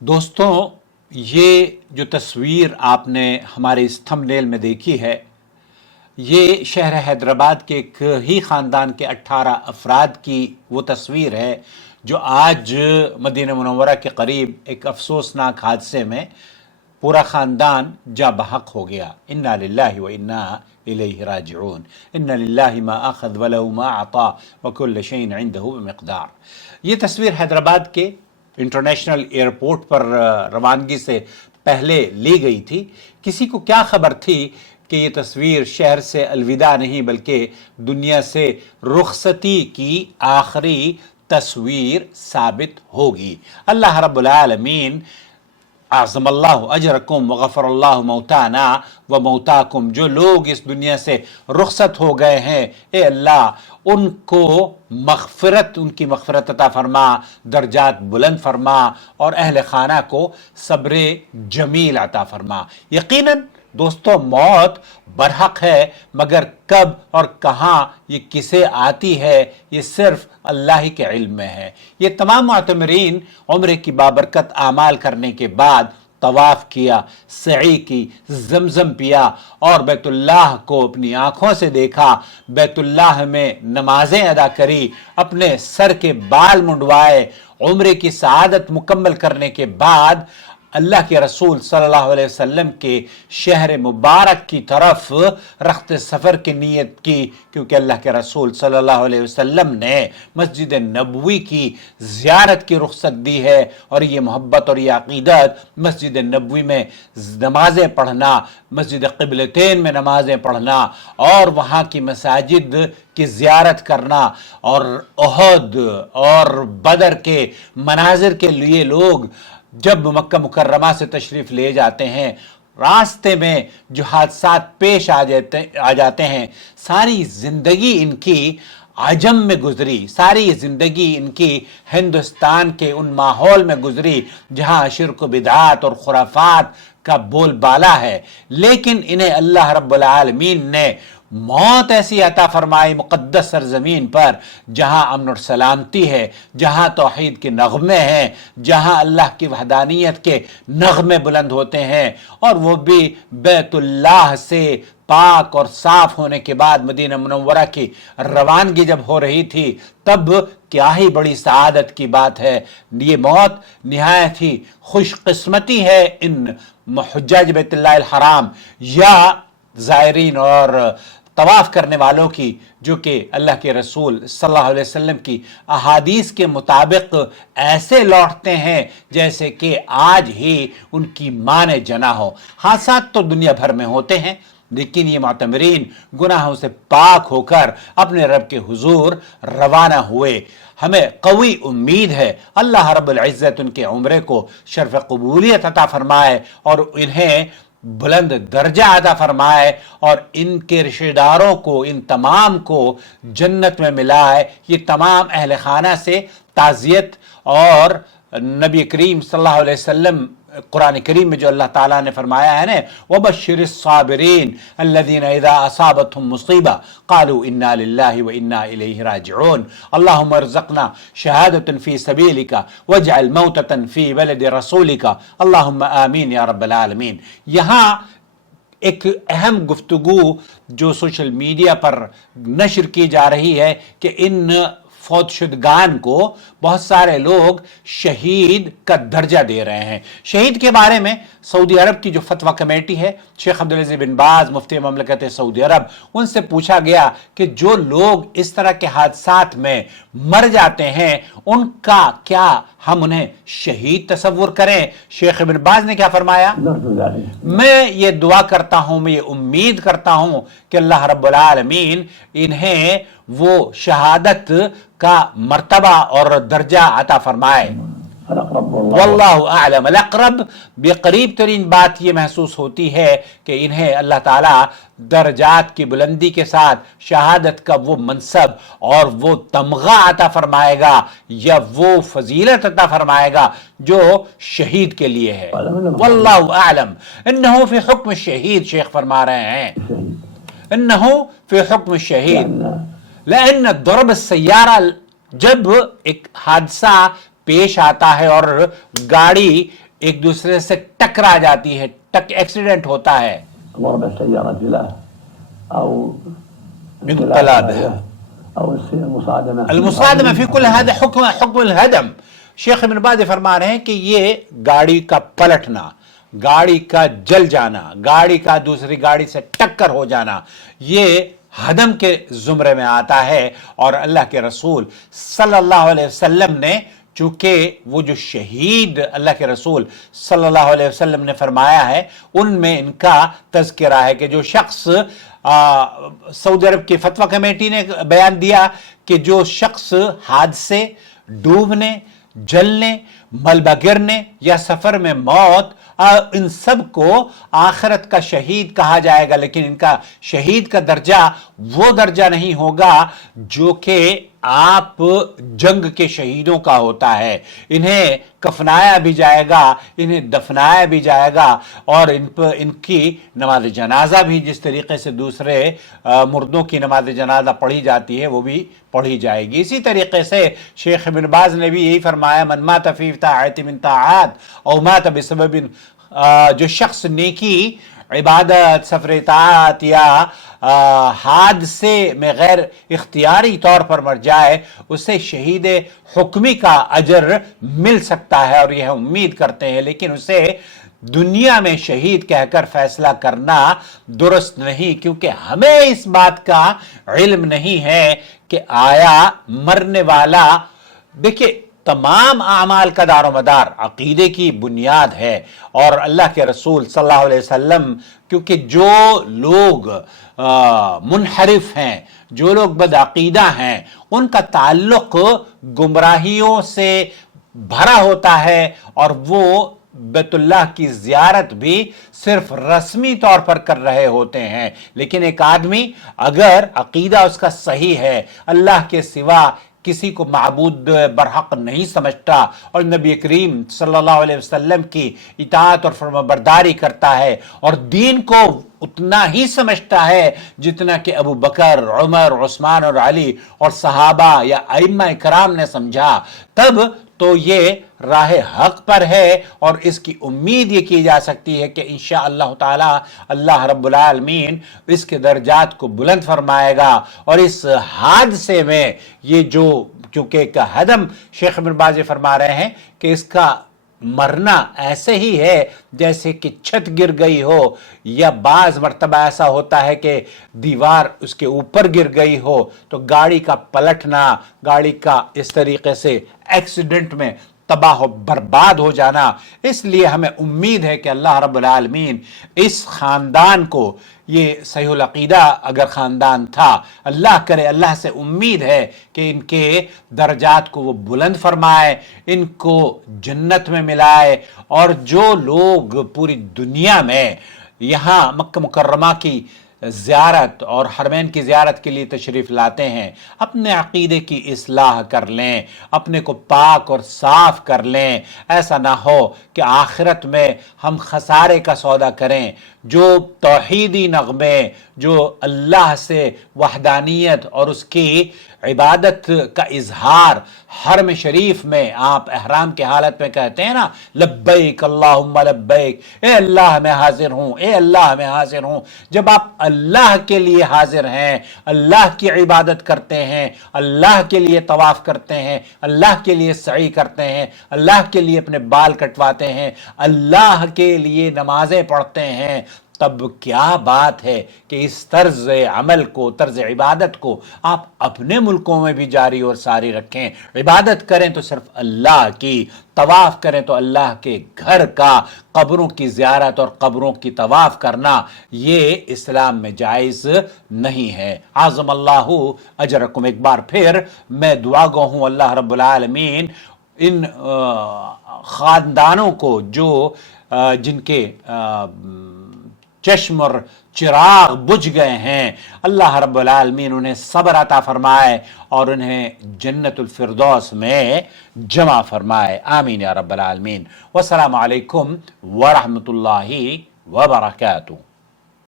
دوستوں، یہ جو تصویر آپ نے ہمارے اس تھمبنیل میں دیکھی ہے، یہ شہر حیدرآباد کے ایک ہی خاندان کے 18 افراد کی وہ تصویر ہے جو آج مدینہ منورہ کے قریب ایک افسوسناک حادثے میں پورا خاندان جاں بحق ہو گیا۔ انا للہ و انا الیہ راجعون، ان للہ ما اخذ ولہ ما اعطا وکل شیء عندہ بمقدار۔ یہ تصویر حیدرآباد کے انٹرنیشنل ایئرپورٹ پر روانگی سے پہلے لی گئی تھی۔ کسی کو کیا خبر تھی کہ یہ تصویر شہر سے الوداع نہیں بلکہ دنیا سے رخصتی کی آخری تصویر ثابت ہوگی۔ اللہ رب العالمین اعظم اللہ اجرکم وغفر اللہ موتانا و موتاکم، جو لوگ اس دنیا سے رخصت ہو گئے ہیں، اے اللہ ان کو ان کی مغفرت عطا فرما، درجات بلند فرما، اور اہل خانہ کو صبر جمیل عطا فرما۔ یقیناً دوستو، موت برحق ہے، مگر کب اور کہاں یہ کسے آتی ہے یہ صرف اللہ ہی کے علم میں ہے۔ یہ تمام معتمرین عمرے کی بابرکت اعمال کرنے کے بعد طواف کیا، سعی کی، زمزم پیا اور بیت اللہ کو اپنی آنکھوں سے دیکھا، بیت اللہ میں نمازیں ادا کری، اپنے سر کے بال منڈوائے، عمرے کی سعادت مکمل کرنے کے بعد اللہ کے رسول صلی اللہ علیہ وسلم کے شہر مبارک کی طرف رخت سفر کی نیت کی، کیونکہ اللہ کے رسول صلی اللہ علیہ وسلم نے مسجد نبوی کی زیارت کی رخصت دی ہے، اور یہ محبت اور یہ عقیدت مسجد نبوی میں نمازیں پڑھنا، مسجد قبلتین میں نمازیں پڑھنا اور وہاں کی مساجد کی زیارت کرنا، اور احد اور بدر کے مناظر کے لیے لوگ جب مکہ مکرمہ سے تشریف لے جاتے ہیں، راستے میں جو حادثات پیش آ جاتے ہیں، ساری زندگی ان کی عجم میں گزری، ساری زندگی ان کی ہندوستان کے ان ماحول میں گزری جہاں شرک و بدعات اور خرافات کا بول بالا ہے، لیکن انہیں اللہ رب العالمین نے موت ایسی عطا فرمائی مقدس سرزمین پر جہاں امن اور سلامتی ہے، جہاں توحید کے نغمے ہیں، جہاں اللہ کی وحدانیت کے نغمے بلند ہوتے ہیں، اور وہ بھی بیت اللہ سے پاک اور صاف ہونے کے بعد مدینہ منورہ کی روانگی جب ہو رہی تھی، تب کیا ہی بڑی سعادت کی بات ہے۔ یہ موت نہایت ہی خوش قسمتی ہے ان حجاج بیت اللہ الحرام یا زائرین اور طواف کرنے والوں کی، جو کہ اللہ کے رسول صلی اللہ علیہ وسلم کی احادیث کے مطابق ایسے لوٹتے ہیں جیسے کہ آج ہی ان کی ماں نے جنا ہو۔ حادثات تو دنیا بھر میں ہوتے ہیں، لیکن یہ معتمرین گناہوں سے پاک ہو کر اپنے رب کے حضور روانہ ہوئے۔ ہمیں قوی امید ہے اللہ رب العزت ان کے عمرے کو شرف قبولیت عطا فرمائے اور انہیں بلند درجہ عطا فرمائے، اور ان کے رشتہ داروں کو، ان تمام کو جنت میں ملائے۔ یہ تمام اہل خانہ سے تعزیت، اور نبی کریم صلی اللہ علیہ وسلم قرآن کریم میں جو اللہ تعالیٰ نے فرمایا ہے نا، وَبَشِّرِ الصَّابِرِينَ الَّذِينَ إِذَا أَصَابَتْهُمْ مُصِيبَةٌ قَالُوا إِنَّا لِلَّهِ وَإِنَّا إِلَيْهِ راجعون اللهم ارزقنا شهادة في سبيلك واجعل موتة في بلد رسولك اللهم آمین یا رب العالمین۔ یہاں ایک اہم گفتگو جو سوشل میڈیا پر نشر کی جا رہی ہے کہ ان فوت شدگان کو بہت سارے لوگ شہید کا درجہ دے رہے ہیں۔ شہید کے بارے میں سعودی عرب کی جو فتویٰ کمیٹی ہے، شیخ عبدالعزیز بن باز مفتی مملکت سعودی عرب، ان سے پوچھا گیا کہ جو لوگ اس طرح کے حادثات میں مر جاتے ہیں ان کا کیا ہم انہیں شہید تصور کریں؟ شیخ ابن باز نے کیا فرمایا؟ میں یہ دعا کرتا ہوں، میں یہ امید کرتا ہوں کہ اللہ رب العالمین انہیں وہ شہادت کا مرتبہ اور درجہ عطا فرمائے۔ واللہ اعلم۔ الاقرب، بقریب ترین بات یہ محسوس ہوتی ہے کہ انہیں اللہ تعالیٰ درجات کی بلندی کے ساتھ شہادت کا وہ منصب اور وہ تمغہ عطا فرمائے گا یا وہ فضیلت عطا فرمائے گا جو شہید کے لیے ہے۔ واللہ اعلم۔ انہو فی حکم شہید، شیخ فرما رہے ہیں انہو فی حکم شہید لأن ضرب السیارہ، جب ایک حادثہ پیش آتا ہے اور گاڑی ایک دوسرے سے ٹکرا جاتی ہے، ایکسیڈنٹ ہوتا ہے، ضرب سيارة له أو انقلاب ہے، أو المصادمة. المصادمہ فی کل هذا حکم الہدم۔ شیخ ابن باز فرما رہے ہیں کہ یہ گاڑی کا پلٹنا، گاڑی کا جل جانا، گاڑی کا دوسری گاڑی سے ٹکر ہو جانا، یہ ہدم کے زمرے میں آتا ہے۔ اور اللہ کے رسول صلی اللہ علیہ وسلم نے، چونکہ وہ جو شہید اللہ کے رسول صلی اللہ علیہ وسلم نے فرمایا ہے، ان میں ان کا تذکرہ ہے کہ جو شخص سعودی عرب کی فتویٰ کمیٹی نے بیان دیا کہ جو شخص حادثے، ڈوبنے، جلنے، ملبہ گرنے یا سفر میں موت، ان سب کو آخرت کا شہید کہا جائے گا، لیکن ان کا شہید کا درجہ وہ درجہ نہیں ہوگا جو کہ آپ جنگ کے شہیدوں کا ہوتا ہے۔ انہیں کفنایا بھی جائے گا، انہیں دفنایا بھی جائے گا، اور ان کی نماز جنازہ بھی جس طریقے سے دوسرے مردوں کی نماز جنازہ پڑھی جاتی ہے وہ بھی پڑھی جائے گی۔ اسی طریقے سے شیخ ابن باز نے بھی یہی فرمایا، من مات فی طاعۃ من طاعات او مات بسبب، جو شخص نیکی، عبادت، سفر اطاعت یا حادثے میں غیر اختیاری طور پر مر جائے، اسے شہید حکمی کا اجر مل سکتا ہے، اور یہ امید کرتے ہیں، لیکن اسے دنیا میں شہید کہہ کر فیصلہ کرنا درست نہیں، کیونکہ ہمیں اس بات کا علم نہیں ہے کہ آیا مرنے والا، دیکھیں تمام اعمال کا دار و مدار عقیدے کی بنیاد ہے، اور اللہ کے رسول صلی اللہ علیہ وسلم، کیونکہ جو لوگ منحرف ہیں، جو لوگ بدعقیدہ ہیں، ان کا تعلق گمراہیوں سے بھرا ہوتا ہے، اور وہ بیت اللہ کی زیارت بھی صرف رسمی طور پر کر رہے ہوتے ہیں۔ لیکن ایک آدمی اگر عقیدہ اس کا صحیح ہے، اللہ کے سوا کسی کو معبود برحق نہیں سمجھتا، اور نبی کریم صلی اللہ علیہ وسلم کی اطاعت اور فرمانبرداری کرتا ہے، اور دین کو اتنا ہی سمجھتا ہے جتنا کہ ابو بکر، عمر، عثمان اور علی اور صحابہ یا ائمہ کرام نے سمجھا، تب تو یہ راہ حق پر ہے، اور اس کی امید یہ کی جا سکتی ہے کہ انشاءاللہ تعالی اللہ رب العالمین اس کے درجات کو بلند فرمائے گا۔ اور اس حادثے میں یہ جو، کیونکہ ایک ہدم شیخ ابن باز فرما رہے ہیں کہ اس کا مرنا ایسے ہی ہے جیسے کہ چھت گر گئی ہو، یا بعض مرتبہ ایسا ہوتا ہے کہ دیوار اس کے اوپر گر گئی ہو، تو گاڑی کا پلٹنا، گاڑی کا اس طریقے سے ایکسیڈنٹ میں تباہ و برباد ہو جانا۔ اس لیے ہمیں امید ہے کہ اللہ رب العالمین اس خاندان کو، یہ صحیح العقیدہ اگر خاندان تھا، اللہ کرے، اللہ سے امید ہے کہ ان کے درجات کو وہ بلند فرمائے، ان کو جنت میں ملائے، اور جو لوگ پوری دنیا میں یہاں مکہ مکرمہ کی زیارت اور حرمین کی زیارت کے لیے تشریف لاتے ہیں، اپنے عقیدے کی اصلاح کر لیں، اپنے کو پاک اور صاف کر لیں، ایسا نہ ہو کہ آخرت میں ہم خسارے کا سودا کریں۔ جو توحیدی نغمے، جو اللہ سے وحدانیت اور اس کی عبادت کا اظہار حرم شریف میں آپ احرام کے حالت میں کہتے ہیں نا، لبیک اللہم لبیک، اے اللہ میں حاضر ہوں، اے اللہ میں حاضر ہوں، جب آپ اللہ کے لیے حاضر ہیں، اللہ کی عبادت کرتے ہیں، اللہ کے لیے طواف کرتے ہیں، اللہ کے لیے سعی کرتے ہیں، اللہ کے لیے اپنے بال کٹواتے ہیں، اللہ کے لیے نمازیں پڑھتے ہیں، تب کیا بات ہے کہ اس طرز عمل کو، طرز عبادت کو آپ اپنے ملکوں میں بھی جاری اور ساری رکھیں۔ عبادت کریں تو صرف اللہ کی، طواف کریں تو اللہ کے گھر کا، قبروں کی زیارت اور قبروں کی طواف کرنا یہ اسلام میں جائز نہیں ہے۔ اعظم اللہ اجرکم۔ ایک بار پھر میں دعا گو ہوں اللہ رب العالمین ان خاندانوں کو جو جن کے چشم اور چراغ بجھ گئے ہیں، اللہ رب العالمین انہیں صبر عطا فرمائے اور انہیں جنت الفردوس میں جمع فرمائے، آمین یا رب العالمین۔ والسلام علیکم ورحمۃ اللہ وبرکاتہ۔